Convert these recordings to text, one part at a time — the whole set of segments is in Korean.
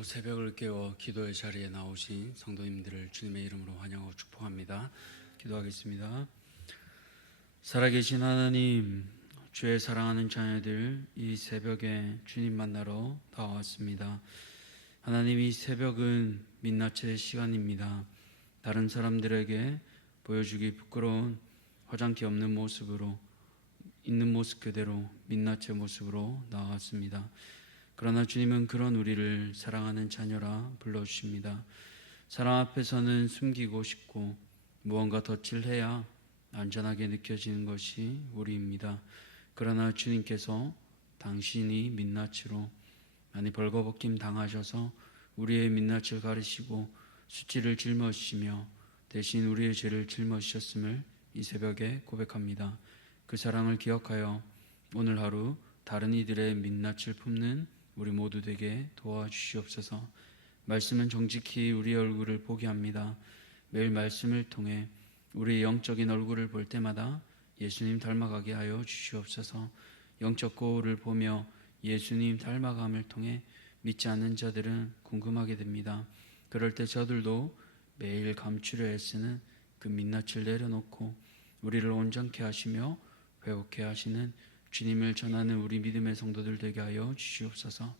오늘도 새벽을 깨워 기도의 자리에 나오신 성도님들을 주님의 이름으로 환영하고 축복합니다. 기도하겠습니다. 살아계신 하나님, 주의 사랑하는 자녀들, 이 새벽에 주님 만나러 나왔습니다. 하나님, 이 새벽은 민낯의 시간입니다. 다른 사람들에게 보여주기 부끄러운 화장기 없는 모습으로, 있는 모습 그대로 민낯의 모습으로 나왔습니다. 그러나 주님은 그런 우리를 사랑하는 자녀라 불러주십니다. 사랑 앞에서는 숨기고 싶고 무언가 덧을 해야 안전하게 느껴지는 것이 우리입니다. 그러나 주님께서 당신이 민낯으로 많이 벌거벗김 당하셔서 우리의 민낯을 가리시고 수치를 짊어지시며 대신 우리의 죄를 짊어지셨음을 이 새벽에 고백합니다. 그 사랑을 기억하여 오늘 하루 다른 이들의 민낯을 품는 우리 모두 되게 도와주시옵소서. 말씀은 정직히 우리의 얼굴을 보게 합니다. 매일 말씀을 통해 우리의 영적인 얼굴을 볼 때마다 예수님 닮아가게 하여 주시옵소서. 영적 거울을 보며 예수님 닮아감을 통해 믿지 않는 자들은 궁금하게 됩니다. 그럴 때 저들도 매일 감추려 애쓰는 그 민낯을 내려놓고 우리를 온전케 하시며 회복케 하시는 주님을 전하는 우리 믿음의 성도들 되게 하여 주시옵소서.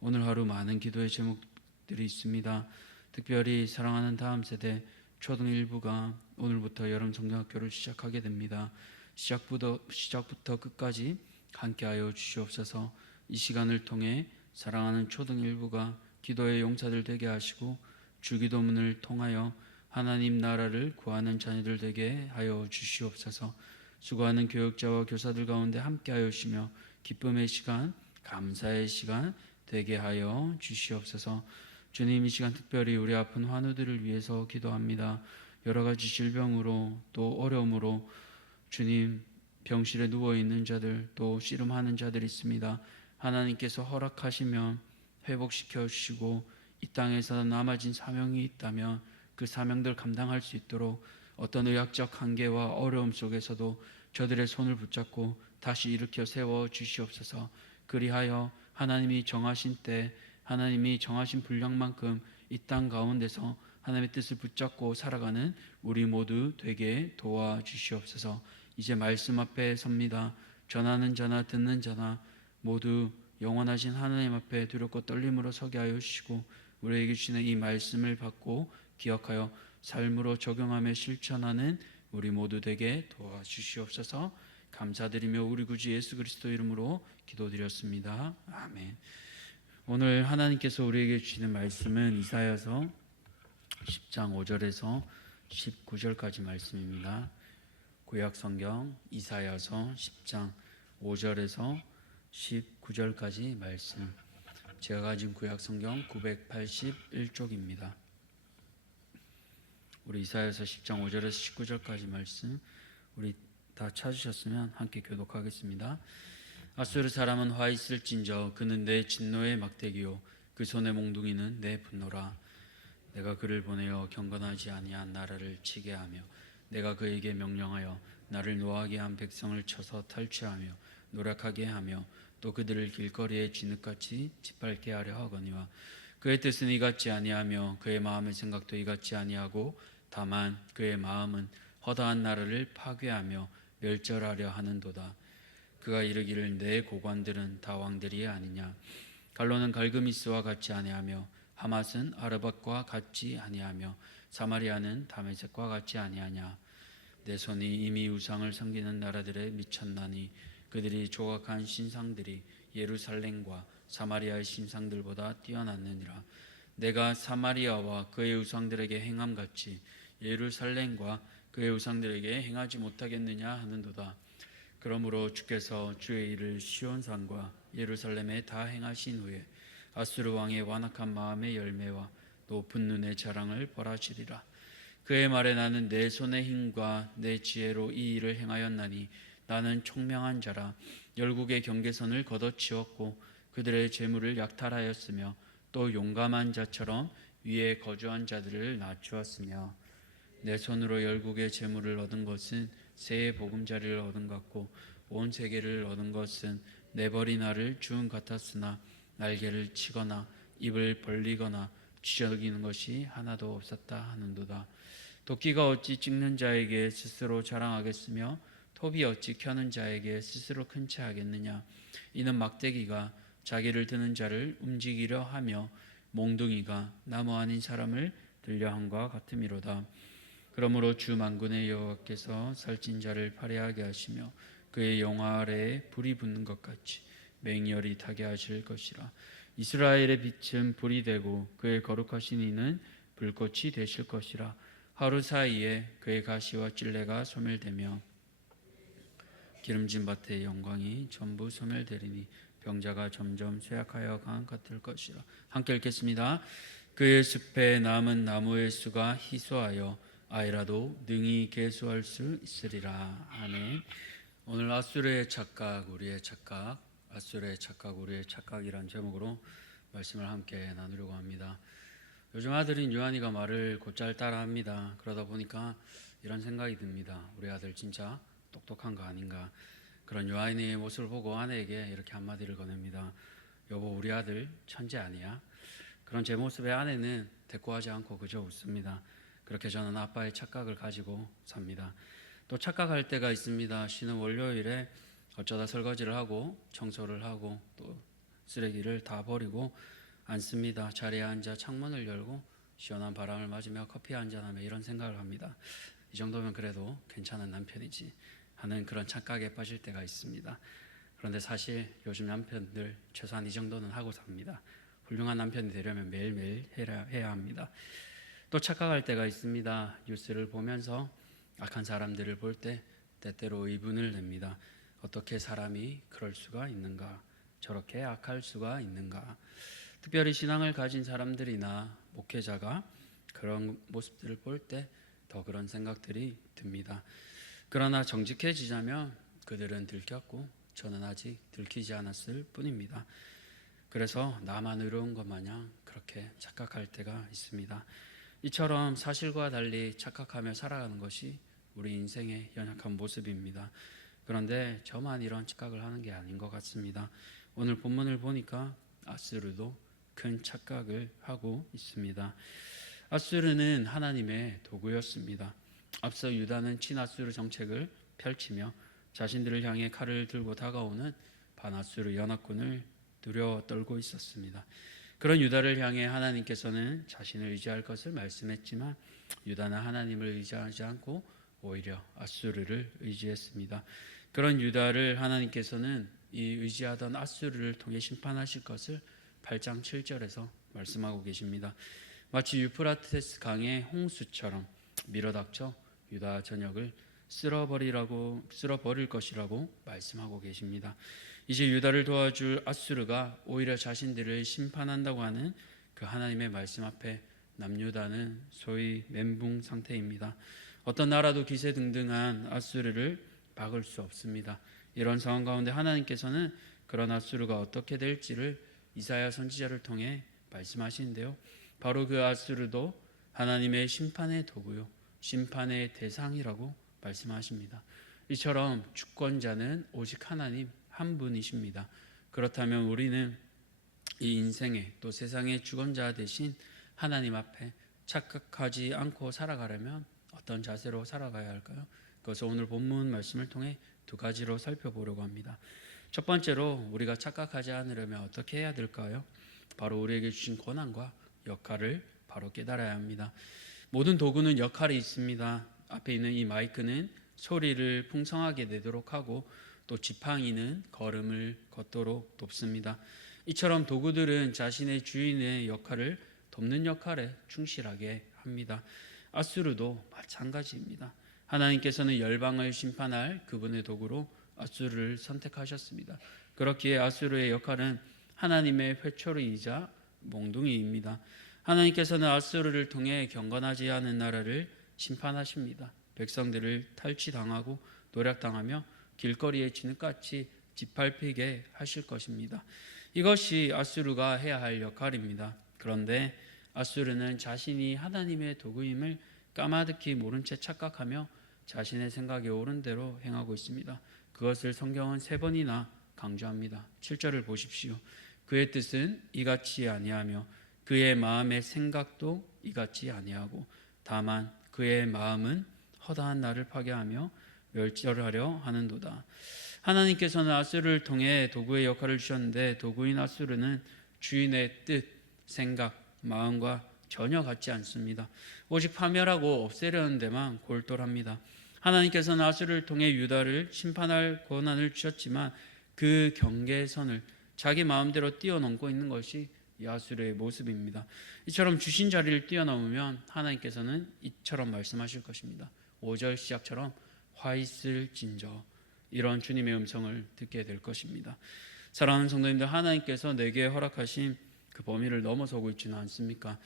오늘 하루 많은 기도의 제목들이 있습니다. 특별히 사랑하는 다음 세대 초등 1부가 오늘부터 여름 성경학교를 시작하게 됩니다. 시작부터 끝까지 함께하여 주시옵소서. 이 시간을 통해 사랑하는 초등 1부가 기도의 용사들 되게 하시고 주기도문을 통하여 하나님 나라를 구하는 자녀들 되게 하여 주시옵소서. 수고하는 교육자와 교사들 가운데 함께하여 주시며 기쁨의 시간, 감사의 시간 되게 하여 주시옵소서. 주님, 이 시간 특별히 우리 아픈 환우들을 위해서 기도합니다. 여러 가지 질병으로 또 어려움으로 주님 병실에 누워있는 자들 또 씨름하는 자들이 있습니다. 하나님께서 허락하시면 회복시켜 주시고 이 땅에서 남아진 사명이 있다면 그 사명들 감당할 수 있도록 어떤 의학적 한계와 어려움 속에서도 저들의 손을 붙잡고 다시 일으켜 세워 주시옵소서. 그리하여 하나님이 정하신 때 하나님이 정하신 분량만큼 이 땅 가운데서 하나님의 뜻을 붙잡고 살아가는 우리 모두 되게 도와주시옵소서. 이제 말씀 앞에 섭니다. 전하는 자나 듣는 자나 모두 영원하신 하나님 앞에 두렵고 떨림으로 서게 하여 주시고 우리에게 주시는 이 말씀을 받고 기억하여 삶으로 적용하며 실천하는 우리 모두 되게 도와주시옵소서. 감사드리며 우리 구주 예수 그리스도 이름으로 기도드렸습니다. 아멘. 오늘 하나님께서 우리에게 주시는 말씀은 이사야서 10장 5절에서 19절까지 말씀입니다. 구약성경 이사야서 10장 5절에서 19절까지 말씀. 제가 가진 구약성경 981쪽입니다. 우리 이사야서 10장 5절에서 19절까지 말씀 우리 다 찾으셨으면 함께 교독하겠습니다. 아수르 사람은 화 있을진저 그는 내 진노의 막대기요 그 손의 몽둥이는 내 분노라. 내가 그를 보내어 경건하지 아니한 나라를 치게 하며 내가 그에게 명령하여 나를 노하게 한 백성을 쳐서 탈취하며 노력하게 하며 또 그들을 길거리에 쥐늑같이 짓밟게 하려 하거니와 그의 뜻은 이같지 아니하며 그의 마음의 생각도 이같지 아니하고 다만 그의 마음은 허다한 나라를 파괴하며 멸절하려 하는도다. 그가 이르기를 내 고관들은 다 왕들이 아니냐. 갈로는 갈그미스와 같지 아니하며 하맛은 아르밧과 같지 아니하며 사마리아는 다메섹과 같지 아니하냐. 내 손이 이미 우상을 섬기는 나라들에 미쳤나니 그들이 조각한 신상들이 예루살렘과 사마리아의 신상들보다 뛰어났느니라. 내가 사마리아와 그의 우상들에게 행함같이 예루살렘과 그의 우상들에게 행하지 못하겠느냐 하는도다. 그러므로 주께서 주의 일을 시온산과 예루살렘에 다 행하신 후에 아수르 왕의 완악한 마음의 열매와 높은 눈의 자랑을 벌하시리라. 그의 말에 나는 내 손의 힘과 내 지혜로 이 일을 행하였나니 나는 총명한 자라. 열국의 경계선을 걷어치웠고 그들의 재물을 약탈하였으며 또 용감한 자처럼 위에 거주한 자들을 낮추었으며 내 손으로 열국의 재물을 얻은 것은 새의 보금자리를 얻은 것 같고 온 세계를 얻은 것은 내 버린 알을 주운 같았으나 날개를 치거나 입을 벌리거나 쥐저기는 것이 하나도 없었다 하는도다. 도끼가 어찌 찍는 자에게 스스로 자랑하겠으며 톱이 어찌 켜는 자에게 스스로 큰 체 하겠느냐. 이는 막대기가 자기를 드는 자를 움직이려 하며 몽둥이가 나무 아닌 사람을 들려 함과 같음이로다. 그러므로 주 만군의 여호와께서 살찐 자를 파리하게 하시며 그의 영화 아래에 불이 붙는 것 같이 맹렬히 타게 하실 것이라. 이스라엘의 빛은 불이 되고 그의 거룩하신 이는 불꽃이 되실 것이라. 하루 사이에 그의 가시와 찔레가 소멸되며 기름진 밭의 영광이 전부 소멸되리니 병자가 점점 쇠약하여 간 같을 것이라. 함께 읽겠습니다. 그의 숲에 남은 나무의 수가 희소하여 아이라도 능히 계수할 수 있으리라. 아멘. 오늘 아수르의 착각, 우리의 착각, 아수르의 착각, 우리의 착각이란 제목으로 말씀을 함께 나누려고 합니다. 요즘 아들인 유한이가 말을 곧잘 따라합니다. 그러다 보니까 이런 생각이 듭니다. 우리 아들 진짜 똑똑한 거 아닌가. 그런 유한이의 모습을 보고 아내에게 이렇게 한마디를 건넵니다. 여보, 우리 아들 천재 아니야? 그런 제 모습에 아내는 대꾸하지 않고 그저 웃습니다. 그렇게 저는 아빠의 착각을 가지고 삽니다. 또 착각할 때가 있습니다. 쉬는 월요일에 어쩌다 설거지를 하고 청소를 하고 또 쓰레기를 다 버리고 앉습니다. 자리에 앉아 창문을 열고 시원한 바람을 맞으며 커피 한잔하며 이런 생각을 합니다. 이 정도면 그래도 괜찮은 남편이지 하는 그런 착각에 빠질 때가 있습니다. 그런데 사실 요즘 남편들 최소한 이 정도는 하고 삽니다. 훌륭한 남편이 되려면 매일매일 해야 합니다. 또 착각할 때가 있습니다. 뉴스를 보면서 악한 사람들을 볼 때 때때로 의문을 냅니다. 어떻게 사람이 그럴 수가 있는가? 저렇게 악할 수가 있는가? 특별히 신앙을 가진 사람들이나 목회자가 그런 모습들을 볼 때 더 그런 생각들이 듭니다. 그러나 정직해지자면 그들은 들켰고 저는 아직 들키지 않았을 뿐입니다. 그래서 나만 의로운 것 마냥 그렇게 착각할 때가 있습니다. 이처럼 사실과 달리 착각하며 살아가는 것이 우리 인생의 연약한 모습입니다. 그런데 저만 이런 착각을 하는 게 아닌 것 같습니다. 오늘 본문을 보니까 아수르도 큰 착각을 하고 있습니다. 아수르는 하나님의 도구였습니다. 앞서 유다는 친아수르 정책을 펼치며 자신들을 향해 칼을 들고 다가오는 반아수르 연합군을 두려워 떨고 있었습니다. 그런 유다를 향해 하나님께서는 자신을 의지할 것을 말씀했지만 유다는 하나님을 의지하지 않고 오히려 아수르를 의지했습니다. 그런 유다를 하나님께서는 이 의지하던 아수르를 통해 심판하실 것을 8장 7절에서 말씀하고 계십니다. 마치 유프라테스 강의 홍수처럼 밀어닥쳐 유다 전역을 쓸어버릴 것이라고 말씀하고 계십니다. 이제 유다를 도와줄 아수르가 오히려 자신들을 심판한다고 하는 그 하나님의 말씀 앞에 남유다는 소위 멘붕 상태입니다. 어떤 나라도 기세등등한 아수르를 막을 수 없습니다. 이런 상황 가운데 하나님께서는 그런 아수르가 어떻게 될지를 이사야 선지자를 통해 말씀하시는데요. 바로 그 아수르도 하나님의 심판의 도구요, 심판의 대상이라고 말씀하십니다. 이처럼 주권자는 오직 하나님 한 분이십니다. 그렇다면 우리는 이 인생의 또 세상의 주권자 대신 하나님 앞에 착각하지 않고 살아가려면 어떤 자세로 살아가야 할까요? 그것을 오늘 본문 말씀을 통해 두 가지로 살펴보려고 합니다. 첫 번째로 우리가 착각하지 않으려면 어떻게 해야 될까요? 바로 우리에게 주신 권한과 역할을 바로 깨달아야 합니다. 모든 도구는 역할이 있습니다. 앞에 있는 이 마이크는 소리를 풍성하게 내도록 하고 또 지팡이는 걸음을 걷도록 돕습니다. 이처럼 도구들은 자신의 주인의 역할을 돕는 역할에 충실하게 합니다. 아수르도 마찬가지입니다. 하나님께서는 열방을 심판할 그분의 도구로 아수르를 선택하셨습니다. 그렇기에 아수르의 역할은 하나님의 회초리이자 몽둥이입니다. 하나님께서는 아수르를 통해 경건하지 않은 나라를 심판하십니다. 백성들을 탈취당하고 노략당하며 길거리에 진흙같이 짓밟히게 하실 것입니다. 이것이 아수르가 해야 할 역할입니다. 그런데 아수르는 자신이 하나님의 도구임을 까마득히 모른 채 착각하며 자신의 생각에 옳은 대로 행하고 있습니다. 그것을 성경은 3번이나 강조합니다. 7절을 보십시오. 그의 뜻은 이같이 아니하며 그의 마음의 생각도 이같이 아니하고 다만 그의 마음은 허다한 나를 파괴하며 멸절하려 하는도다. 하나님께서는 아수르를 통해 도구의 역할을 주셨는데 도구인 아수르는 주인의 뜻, 생각, 마음과 전혀 같지 않습니다. 오직 파멸하고 없애려는 데만 골똘합니다. 하나님께서는 아수르를 통해 유다를 심판할 권한을 주셨지만 그 경계선을 자기 마음대로 뛰어넘고 있는 것이 이 아수르의 모습입니다. 이처럼 주신 자리를 뛰어넘으면 하나님께서는 이처럼 말씀하실 것입니다. 5절 시작처럼 화 있을진저, 이런 주님의 음성을 듣게 될 것입니다. 사랑하는 성도님들, 하나님께서 내게 허락하신 그 범위를 넘어서고 있지는 않습니까?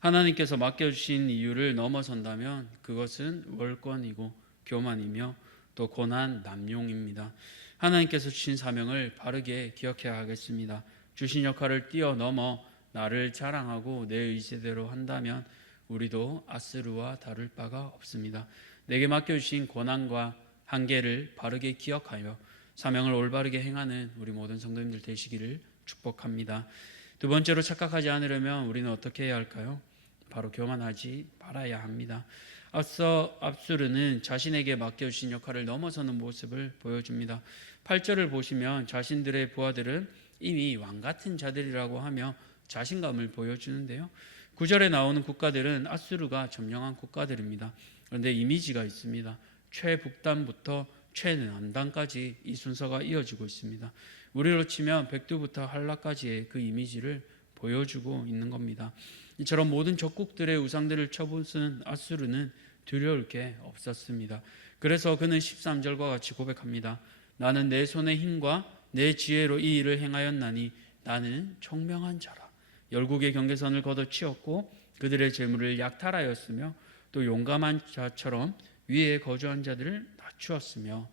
하나님께서 맡겨주신 이유를 넘어선다면 그것은 월권이고 교만이며 또 고난 남용입니다. 하나님께서 주신 사명을 바르게 기억해야 하겠습니다. 주신 역할을 뛰어넘어 나를 자랑하고 내 의지대로 한다면 우리도 아스루와 다를 바가 없습니다. 내게 맡겨주신 고난과 한계를 바르게 기억하여 사명을 올바르게 행하는 우리 모든 성도님들 되시기를 축복합니다. 두 번째로, 착각하지 않으려면 우리는 어떻게 해야 할까요? 바로 교만하지 말아야 합니다. 앞서 압수르는 자신에게 맡겨주신 역할을 넘어서는 모습을 보여줍니다. 8절을 보시면 자신들의 부하들은 이미 왕같은 자들이라고 하며 자신감을 보여주는데요. 9절에 나오는 국가들은 아수르가 점령한 국가들입니다. 그런데 이미지가 있습니다. 최북단부터 최남단까지 이 순서가 이어지고 있습니다. 우리로 치면 백두부터 한라까지의 그 이미지를 보여주고 있는 겁니다. 이처럼 모든 적국들의 우상들을 쳐부수는 아수르는 두려울 게 없었습니다. 그래서 그는 13절과 같이 고백합니다. 나는 내 손의 힘과 내 지혜로 이 일을 행하였나니 나는 총명한 자라. 열국의 경계선을 걷어치웠고 그들의 재물을 약탈하였으며 또 용감한 자처럼 위에 거주한 자들을 낮추었으며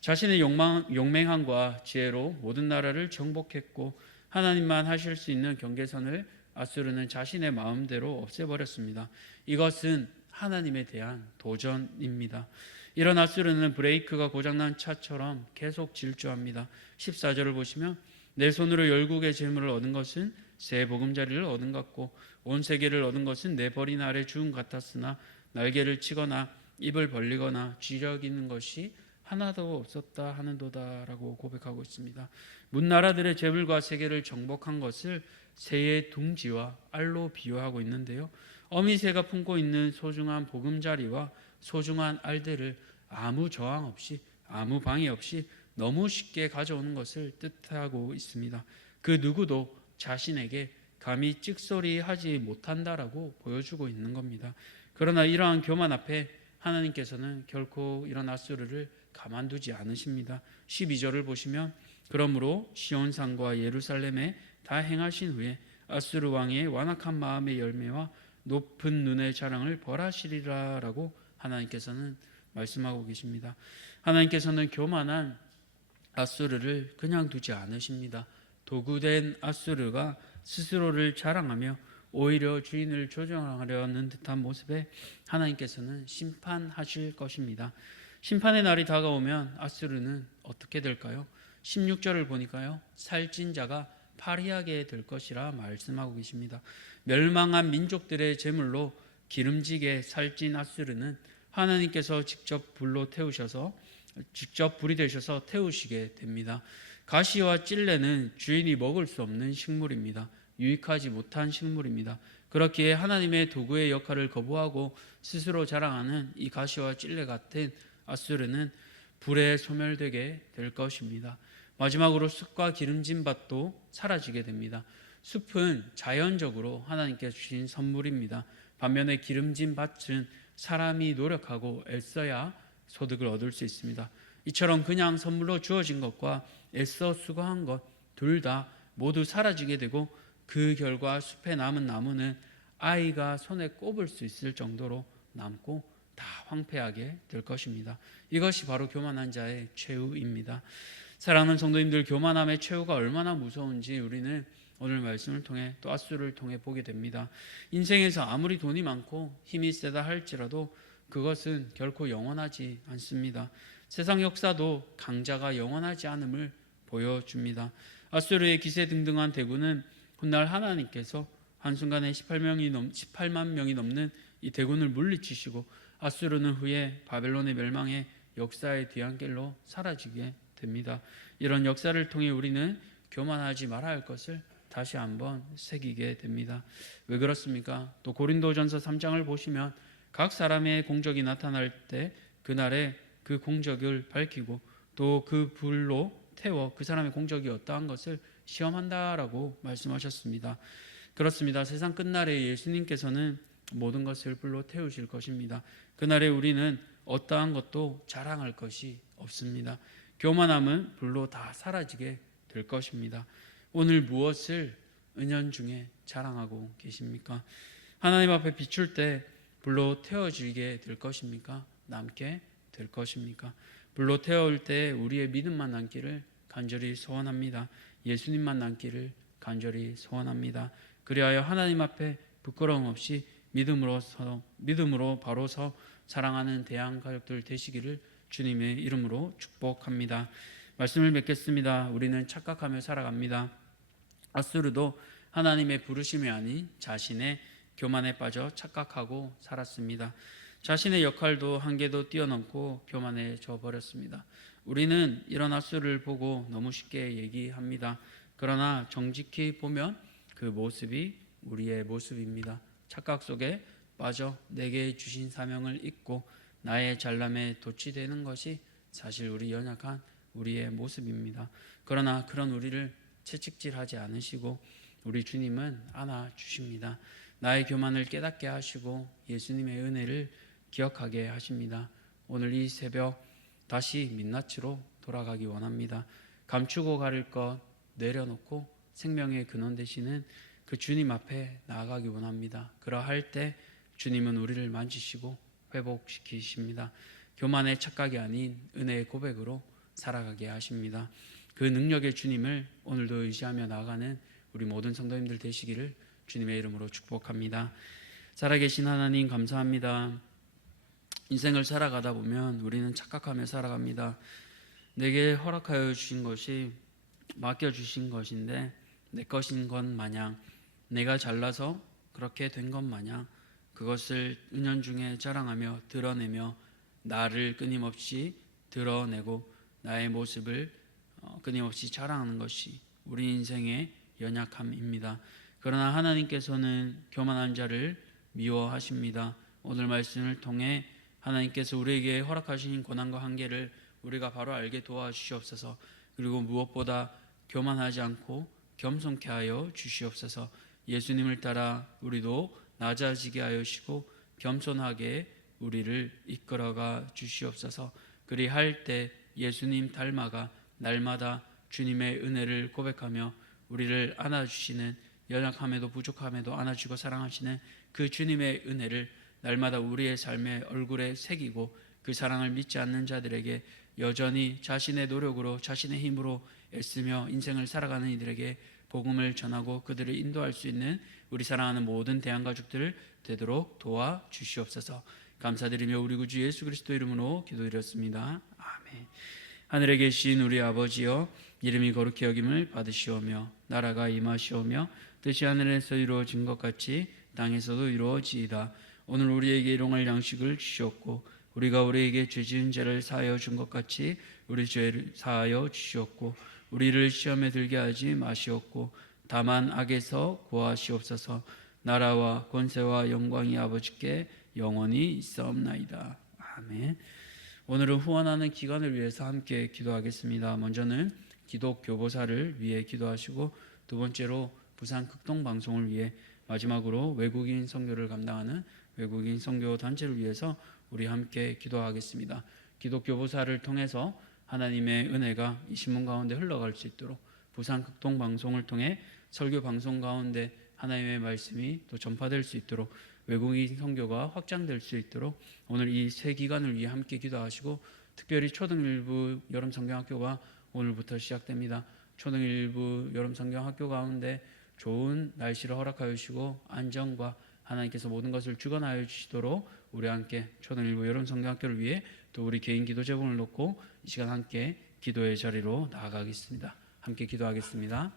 자신의 용맹함과 지혜로 모든 나라를 정복했고 하나님만 하실 수 있는 경계선을 아수르는 자신의 마음대로 없애버렸습니다. 이것은 하나님에 대한 도전입니다. 이런 아수르는 브레이크가 고장난 차처럼 계속 질주합니다. 14절을 보시면 내 손으로 열국의 재물을 얻은 것은 새 보금자리를 얻은 같고 온 세계를 얻은 것은 내 벌인 아래 주음 같았으나 날개를 치거나 입을 벌리거나 쥐력 있는 것이 하나도 없었다 하는도다라고 고백하고 있습니다. 문나라들의 재물과 세계를 정복한 것을 새의 둥지와 알로 비유하고 있는데요. 어미새가 품고 있는 소중한 보금자리와 소중한 알들을 아무 저항 없이 아무 방해 없이 너무 쉽게 가져오는 것을 뜻하고 있습니다. 그 누구도 자신에게 감히 찍소리하지 못한다라고 보여주고 있는 겁니다. 그러나 이러한 교만 앞에 하나님께서는 결코 이런 아수르를 가만두지 않으십니다. 12절을 보시면 그러므로 시온산과 예루살렘에 다 행하신 후에 아수르 왕의 완악한 마음의 열매와 높은 눈의 자랑을 벌하시리라라고 하나님께서는 말씀하고 계십니다. 하나님께서는 교만한 아수르를 그냥 두지 않으십니다. 도구된 아수르가 스스로를 자랑하며 오히려 주인을 조종하려는 듯한 모습에 하나님께서는 심판하실 것입니다. 심판의 날이 다가오면 아수르는 어떻게 될까요? 16절을 보니까요, 살찐 자가 파리하게 될 것이라 말씀하고 계십니다. 멸망한 민족들의 제물로 기름지게 살찐 아수르는 하나님께서 직접 불이 되셔서 태우시게 됩니다. 가시와 찔레는 주인이 먹을 수 없는 식물입니다. 유익하지 못한 식물입니다. 그렇기에 하나님의 도구의 역할을 거부하고 스스로 자랑하는 이 가시와 찔레 같은 아수르는 불에 소멸되게 될 것입니다. 마지막으로 숲과 기름진 밭도 사라지게 됩니다. 숲은 자연적으로 하나님께서 주신 선물입니다. 반면에 기름진 밭은 사람이 노력하고 애써야 소득을 얻을 수 있습니다. 이처럼 그냥 선물로 주어진 것과 애써 수고한 것 둘 다 모두 사라지게 되고 그 결과 숲에 남은 나무는 아이가 손에 꼽을 수 있을 정도로 남고 다 황폐하게 될 것입니다. 이것이 바로 교만한 자의 최후입니다. 사랑하는 성도님들, 교만함의 최후가 얼마나 무서운지 우리는 오늘 말씀을 통해 또 아수르를 통해 보게 됩니다. 인생에서 아무리 돈이 많고 힘이 세다 할지라도 그것은 결코 영원하지 않습니다. 세상 역사도 강자가 영원하지 않음을 보여줍니다. 아수르의 기세등등한 대군은 훗날 하나님께서 한순간에 18만 명이 넘는 이 대군을 물리치시고 아수르는 후에 바벨론의 멸망에 역사의 뒤안길로 사라지게 됩니다. 이런 역사를 통해 우리는 교만하지 말아야 할 것을 다시 한번 새기게 됩니다. 왜 그렇습니까? 또 고린도전서 3장을 보시면 각 사람의 공적이 나타날 때 그날에 그 공적을 밝히고 또 그 불로 태워 그 사람의 공적이 어떠한 것을 시험한다라고 말씀하셨습니다. 그렇습니다. 세상 끝날에 예수님께서는 모든 것을 불로 태우실 것입니다. 그날에 우리는 어떠한 것도 자랑할 것이 없습니다. 교만함은 불로 다 사라지게 될 것입니다. 오늘 무엇을 은연중에 자랑하고 계십니까? 하나님 앞에 비출 때 불로 태워지게 될 것입니까? 남게 될 것입니까? 불로 태울 때 우리의 믿음만 남기를 간절히 소원합니다. 예수님만 남기를 간절히 소원합니다. 그리하여 하나님 앞에 부끄러움 없이 믿음으로 바로 서 사랑하는 대한 가족들 되시기를 주님의 이름으로 축복합니다. 말씀을 맺겠습니다. 우리는 착각하며 살아갑니다. 아수르도 하나님의 부르심이 아닌 자신의 교만에 빠져 착각하고 살았습니다. 자신의 역할도 한계도 뛰어넘고 교만해져 버렸습니다. 우리는 이런 아수르를 보고 너무 쉽게 얘기합니다. 그러나 정직히 보면 그 모습이 우리의 모습입니다. 착각 속에 빠져 내게 주신 사명을 잊고 나의 잘남에 도취되는 것이 사실 우리 연약한 우리의 모습입니다. 그러나 그런 우리를 채찍질하지 않으시고 우리 주님은 안아주십니다. 나의 교만을 깨닫게 하시고 예수님의 은혜를 기억하게 하십니다. 오늘 이 새벽 다시 민낯으로 돌아가기 원합니다. 감추고 가릴 것 내려놓고 생명의 근원 되시는 그 주님 앞에 나아가기 원합니다. 그러할 때 주님은 우리를 만지시고 회복시키십니다. 교만의 착각이 아닌 은혜의 고백으로 살아가게 하십니다. 그 능력의 주님을 오늘도 의지하며 나아가는 우리 모든 성도님들 되시기를 주님의 이름으로 축복합니다. 살아계신 하나님 감사합니다. 인생을 살아가다 보면 우리는 착각하며 살아갑니다. 내게 허락하여 주신 것이 맡겨주신 것인데 내 것인 것 마냥, 내가 잘나서 그렇게 된 것 마냥 그것을 은연중에 자랑하며 드러내며 나를 끊임없이 드러내고 나의 모습을 끊임없이 자랑하는 것이 우리 인생의 연약함입니다. 그러나 하나님께서는 교만한 자를 미워하십니다. 오늘 말씀을 통해 하나님께서 우리에게 허락하신 고난과 한계를 우리가 바로 알게 도와주시옵소서. 그리고 무엇보다 교만하지 않고 겸손케 하여 주시옵소서. 예수님을 따라 우리도 낮아지게 하시고 겸손하게 우리를 이끌어가 주시옵소서. 그리할 때 예수님 닮아가 날마다 주님의 은혜를 고백하며 우리를 안아주시는, 연약함에도 부족함에도 안아주고 사랑하시는 그 주님의 은혜를 날마다 우리의 삶의 얼굴에 새기고 그 사랑을 믿지 않는 자들에게 여전히 자신의 노력으로 자신의 힘으로 애쓰며 인생을 살아가는 이들에게 복음을 전하고 그들을 인도할 수 있는 우리 사랑하는 모든 대한가족들 되도록 도와주시옵소서. 감사드리며 우리 구주 예수 그리스도 이름으로 기도드렸습니다. 아멘. 하늘에 계신 우리 아버지여, 이름이 거룩히 여김을 받으시오며 나라가 임하시오며 뜻이 하늘에서 이루어진 것 같이 땅에서도 이루어지이다. 오늘 우리에게 일용할 양식을 주시옵고 우리가 우리에게 죄 지은 죄를 사하여 준 것 같이 우리 죄를 사하여 주시옵고 우리를 시험에 들게 하지 마시옵고 다만 악에서 구하시옵소서. 나라와 권세와 영광이 아버지께 영원히 있사옵나이다. 아멘. 오늘은 후원하는 기관을 위해서 함께 기도하겠습니다. 먼저는 기독 교보사를 위해 기도하시고 두 번째로 부산 극동 방송을 위해, 마지막으로 외국인 선교를 감당하는 외국인 선교 단체를 위해서 우리 함께 기도하겠습니다. 기독 교보사를 통해서 하나님의 은혜가 이 신문 가운데 흘러갈 수 있도록, 부산 극동 방송을 통해 설교 방송 가운데 하나님의 말씀이 또 전파될 수 있도록, 외국인 선교가 확장될 수 있도록 오늘 이 세 기간을 위해 함께 기도하시고, 특별히 초등 1부 여름 성경학교가 오늘부터 시작됩니다. 초등 1부 여름 성경학교 가운데 좋은 날씨를 허락하여 주시고 안전과 하나님께서 모든 것을 주관하여 주시도록 우리 함께 초등 1부 여름 성경학교를 위해 또 우리 개인 기도 제목을 놓고 이 시간 함께 기도의 자리로 나아가겠습니다. 함께 기도하겠습니다.